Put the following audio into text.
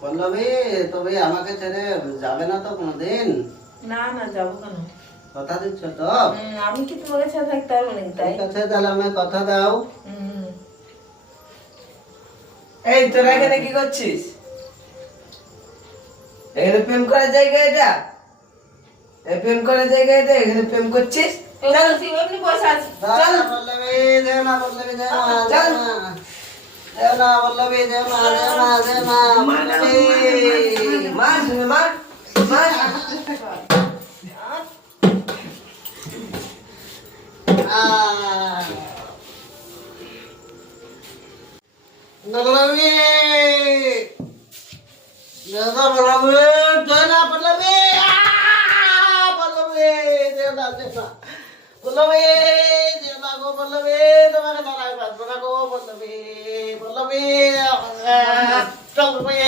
পল্লবী, তবে আমাকে ছেড়ে যাবে না তো কোনোদিন? না না, যাবো কেন? কথা দিচ্ছ তো? আমি কি তোমাকে ছেড়ে থাকতে পারবো নাকি? তাই ঠিক আছে, তাহলে আমায় কথা দাও। হুম। এই তোরা এখানে কি করছিস? এখানে প্রেম করার জায়গা এটা? এই প্রেম করার জায়গা এটা? এখানে প্রেম করছিস? চল এমনি বসে আছি। দাও না পল্লবী, দেও না পল্লবী, দেও না, দেও না। দেও না পল্লবী, দেও না, দেও না, দেও না পল্লবী। মার মার মার। আহ, পল্লবী, দেও না পল্লবী, দেও না পল্লবী। পল্লবী, দেও না, দেও না। পল্লবী, দেও না গো পল্লবী, তোমাকে দাঁড়ায় বাঁচবো না গো পল্লবী। পল্লবী, পল্লবী।